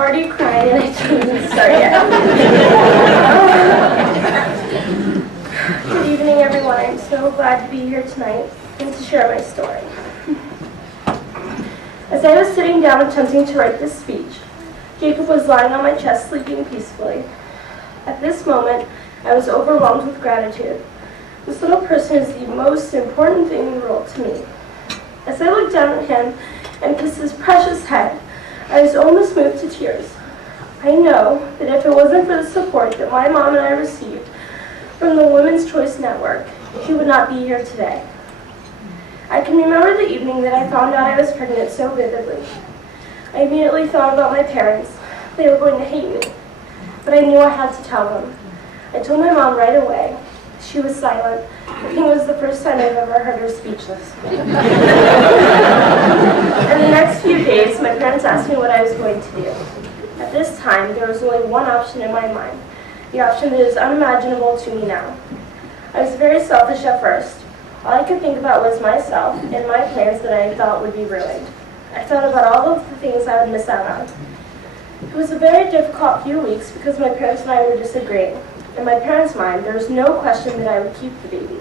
already crying and I didn't even start yet. Good evening, everyone. I'm so glad to be here tonight and to share my story. As I was sitting down attempting to write this speech, Jacob was lying on my chest sleeping peacefully. At this moment, I was overwhelmed with gratitude. This little person is the most important thing in the world to me. As I looked down at him and kissed his precious head, I was almost moved to tears. I know that if it wasn't for the support that my mom and I received from the Women's Choice Network, he would not be here today. I can remember the evening that I found out I was pregnant so vividly. I immediately thought about my parents. They were going to hate me, but I knew I had to tell them. I told my mom right away. She was silent. I think it was the first time I've ever heard her speechless. In the next few days, my parents asked me what I was going to do. At this time, there was only one option in my mind, the option that is unimaginable to me now. I was very selfish at first. All I could think about was myself and my plans that I thought would be ruined. I thought about all of the things I would miss out on. It was a very difficult few weeks because my parents and I were disagreeing. In my parents' mind, there was no question that I would keep the baby.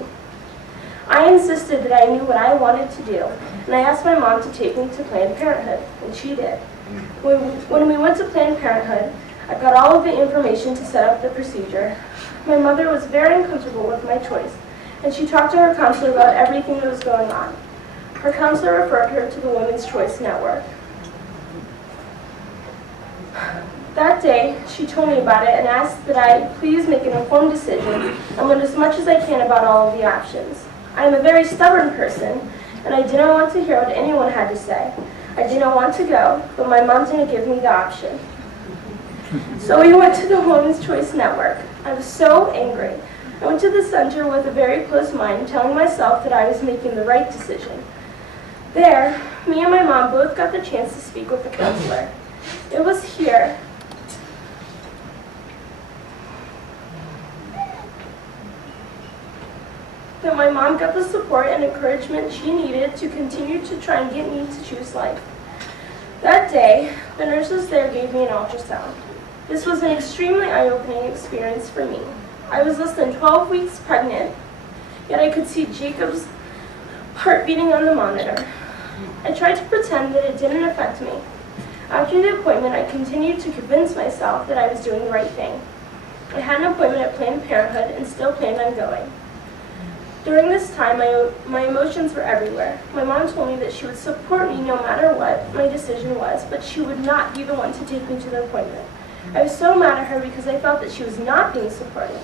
I insisted that I knew what I wanted to do, and I asked my mom to take me to Planned Parenthood, and she did. When we went to Planned Parenthood, I got all of the information to set up the procedure. My mother was very uncomfortable with my choice, and she talked to her counselor about everything that was going on. Her counselor referred her to the Women's Choice Network. That day, she told me about it and asked that I please make an informed decision and learn as much as I can about all of the options. I am a very stubborn person, and I didn't want to hear what anyone had to say. I didn't want to go, but my mom didn't give me the option. So we went to the Women's Choice Network. I was so angry. I went to the center with a very closed mind, telling myself that I was making the right decision. There, me and my mom both got the chance to speak with the counselor. It was here that my mom got the support and encouragement she needed to continue to try and get me to choose life. That day, the nurses there gave me an ultrasound. This was an extremely eye-opening experience for me. I was less than 12 weeks pregnant, yet I could see Jacob's heart beating on the monitor. I tried to pretend that it didn't affect me. After the appointment, I continued to convince myself that I was doing the right thing. I had an appointment at Planned Parenthood and still planned on going. During this time, my emotions were everywhere. My mom told me that she would support me no matter what my decision was, but she would not be the one to take me to the appointment. I was so mad at her because I felt that she was not being supportive.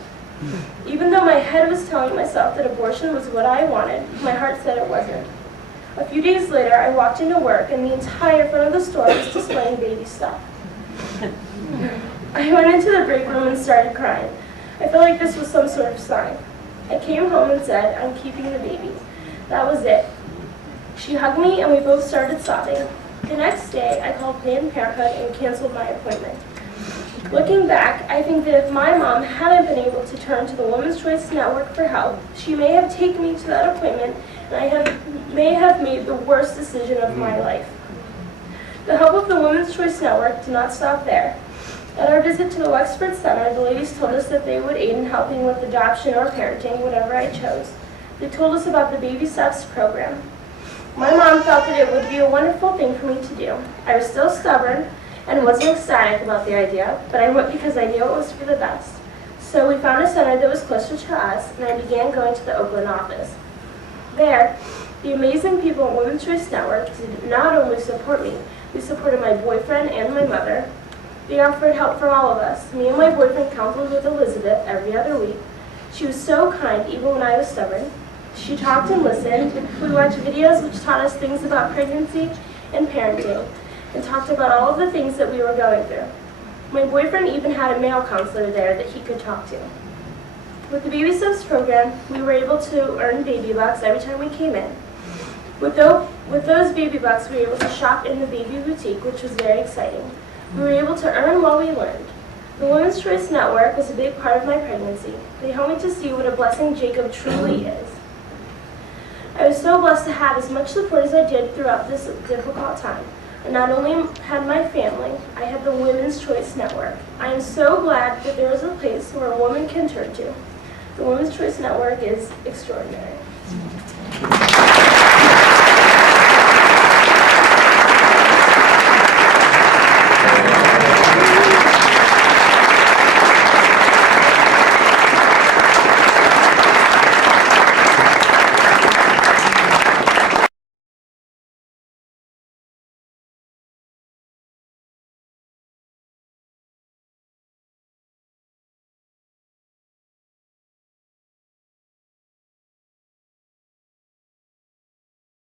Even though my head was telling myself that abortion was what I wanted, my heart said it wasn't. A few days later, I walked into work and the entire front of the store was displaying baby stuff. I went into the break room and started crying. I felt like this was some sort of sign. I came home and said, "I'm keeping the baby." That was it. She hugged me and we both started sobbing. The next day, I called Planned Parenthood and canceled my appointment. Looking back, I think that if my mom hadn't been able to turn to the Women's Choice Network for help, she may have taken me to that appointment and I may have made the worst decision of my life. The help of the Women's Choice Network did not stop there. At our visit to the Wexford Center, the ladies told us that they would aid in helping with adoption or parenting, whatever I chose. They told us about the Baby Steps program. My mom felt that it would be a wonderful thing for me to do. I was still stubborn and wasn't ecstatic about the idea, but I went because I knew it was for the best. So we found a center that was closer to us, and I began going to the Oakland office. There, the amazing people at Women's Choice Network did not only support me, they supported my boyfriend and my mother. They offered help for all of us. Me and my boyfriend counseled with Elizabeth every other week. She was so kind even when I was stubborn. She talked and listened. We watched videos which taught us things about pregnancy and parenting, and talked about all of the things that we were going through. My boyfriend even had a male counselor there that he could talk to. With the Baby Steps program, we were able to earn baby bucks every time we came in. With those baby bucks, we were able to shop in the baby boutique, which was very exciting. We were able to earn while we learned. The Women's Choice Network was a big part of my pregnancy. They helped me to see what a blessing Jacob truly is. I was so blessed to have as much support as I did throughout this difficult time. I not only had my family, I had the Women's Choice Network. I am so glad that there is a place where a woman can turn to. The Women's Choice Network is extraordinary.